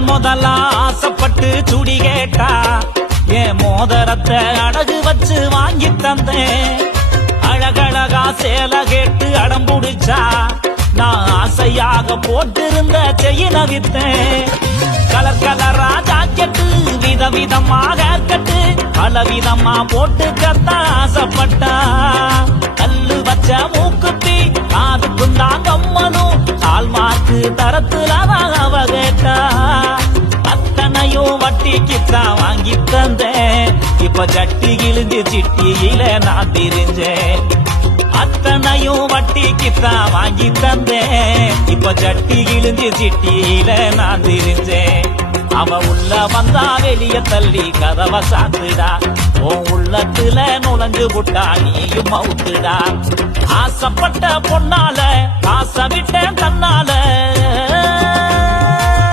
முதலா ஆசைப்பட்டு சுடி கேட்டா என் மோதிரத்தை அடகு வச்சு வாங்கி தந்தேன். அழகழகா சேலை கேட்டு அடம் புடிச்சா நான் ஆசையாக போட்டிருந்த செயின வித்தேன். கலர் கலரா ஜாக்கெட்டு விதவிதமாக கட்டு பலவிதமா போட்டு கத்த ஆசைப்பட்டா. கல்லு வச்ச மூக்குத்தி காதுக்கும் தான் கம்மனும் கால்மாக்கு தரத்துல அவ கேட்டா. அத்தனையும் வட்டிக்குத்தான் வாங்கி தந்தேன். இப்ப சட்டி கிழிஞ்சு சிட்டியில நான் திரிஞ்சேன். அத்தனையும் வட்டிக்குத்தான் வாங்கி தந்தேன். இப்ப சட்டி கிழிஞ்சு சிட்டியில நான் திரிஞ்சேன். அவ உள்ள வந்தா வெளிய தள்ளி கதவை சாத்துடா. உன் உள்ளத்துல நுழைஞ்சு விட்டா நீயும் மவுத்துடா. ஆசைப்பட்ட பொண்ணால ஆசை விட்டேன் தன்னால